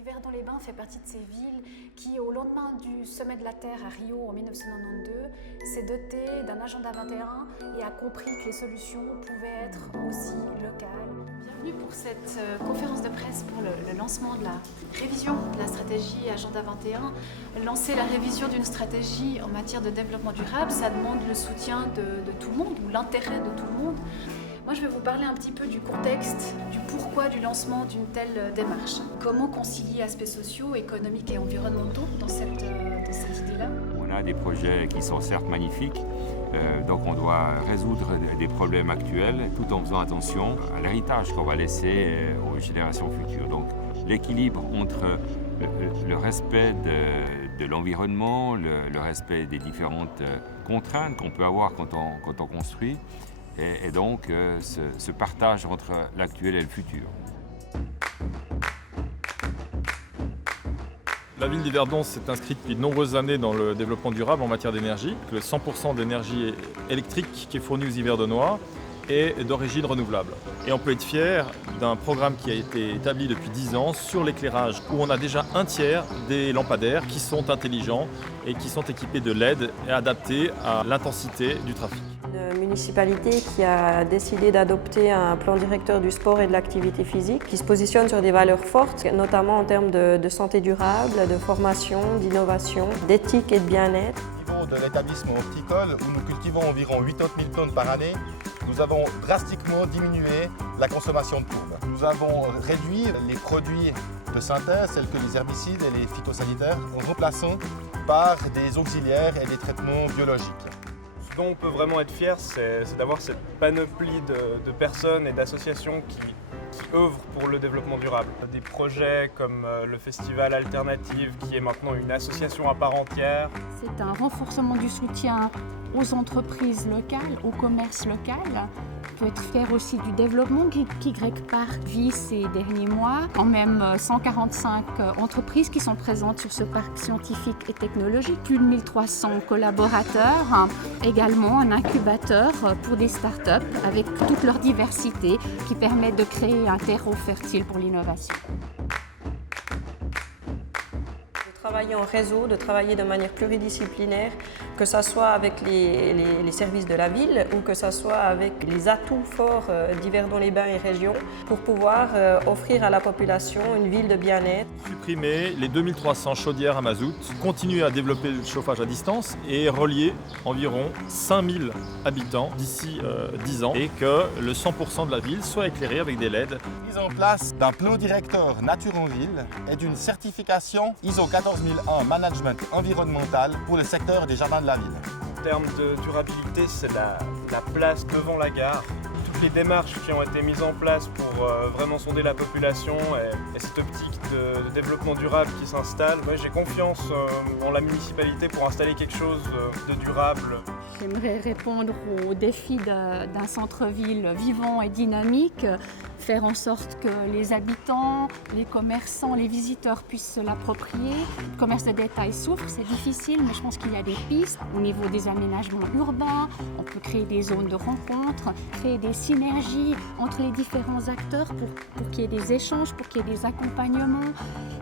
Yverdon-les-Bains fait partie de ces villes qui, au lendemain du sommet de la Terre à Rio en 1992, s'est dotée d'un agenda 21 et a compris que les solutions pouvaient être aussi locales. Bienvenue pour cette conférence de presse pour le lancement de la révision de la stratégie Agenda 21. Lancer la révision d'une stratégie en matière de développement durable, ça demande le soutien de tout le monde ou l'intérêt de tout le monde. Moi, je vais vous parler un petit peu du contexte, du pourquoi du lancement d'une telle démarche. Comment concilier aspects sociaux, économiques et environnementaux dans cette idée-là? On a des projets qui sont certes magnifiques, donc on doit résoudre des problèmes actuels tout en faisant attention à l'héritage qu'on va laisser aux générations futures. Donc l'équilibre entre le respect de l'environnement, le respect des différentes contraintes qu'on peut avoir quand on construit, et donc ce partage entre l'actuel et le futur. La ville d'Yverdon s'est inscrite depuis de nombreuses années dans le développement durable en matière d'énergie. Le 100% d'énergie électrique qui est fournie aux Yverdonois est d'origine renouvelable. Et on peut être fier d'un programme qui a été établi depuis 10 ans sur l'éclairage, où on a déjà un tiers des lampadaires qui sont intelligents et qui sont équipés de LED et adaptés à l'intensité du trafic. Une municipalité qui a décidé d'adopter un plan directeur du sport et de l'activité physique qui se positionne sur des valeurs fortes, notamment en termes de santé durable, de formation, d'innovation, d'éthique et de bien-être. Au niveau de l'établissement horticole, où nous cultivons environ 80 000 tonnes par année, nous avons drastiquement diminué la consommation de tourbe. Nous avons réduit les produits de synthèse, tels que les herbicides et les phytosanitaires, en remplaçant par des auxiliaires et des traitements biologiques. Ce dont on peut vraiment être fier, c'est d'avoir cette panoplie de personnes et d'associations qui œuvrent pour le développement durable. Des projets comme le Festival Alternative, qui est maintenant une association à part entière. C'est un renforcement du soutien aux entreprises locales, au commerce local. On peut être fier aussi du développement qu'Y Parc vit ces derniers mois. Quand même 145 entreprises qui sont présentes sur ce parc scientifique et technologique. Plus de 1300 collaborateurs. Également un incubateur pour des startups avec toute leur diversité qui permet de créer un terreau fertile pour l'innovation. De travailler en réseau, de travailler de manière pluridisciplinaire, que ce soit avec les services de la ville ou que ce soit avec les atouts forts d'Yverdon-les-Bains et région pour pouvoir offrir à la population une ville de bien-être. Supprimer les 2300 chaudières à mazout, continuer à développer le chauffage à distance et relier environ 5000 habitants d'ici 10 ans et que le 100% de la ville soit éclairé avec des LED. Mise en place d'un plan directeur nature en ville et d'une certification ISO 14001 management environnemental pour le secteur des jardins de la ville. En termes de durabilité, c'est la place devant la gare. Toutes les démarches qui ont été mises en place pour vraiment sonder la population et cette optique de développement durable qui s'installe, moi j'ai confiance en la municipalité pour installer quelque chose de durable. J'aimerais répondre aux défis d'un centre-ville vivant et dynamique, faire en sorte que les habitants, les commerçants, les visiteurs puissent se l'approprier. Le commerce de détail souffre, c'est difficile, mais je pense qu'il y a des pistes. Au niveau des aménagements urbains, on peut créer des zones de rencontre, créer des synergies entre les différents acteurs pour qu'il y ait des échanges, pour qu'il y ait des accompagnements,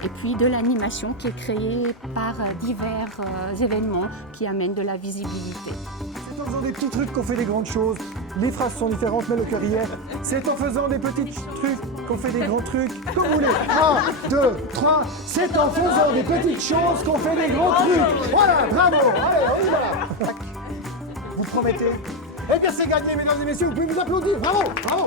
et puis de l'animation qui est créée par divers événements qui amènent de la visibilité. C'est en faisant des petits trucs qu'on fait des grandes choses. Les phrases sont différentes, mais le cœur y est. C'est en faisant des petits trucs qu'on fait des grands trucs. Comme vous voulez. 1, 2, 3. C'est en faisant des petites choses qu'on fait des grands trucs. Voilà, bravo. Allez, on y va. Vous promettez? Eh bien, c'est gagné, mesdames et messieurs. Vous pouvez nous applaudir. Bravo, bravo.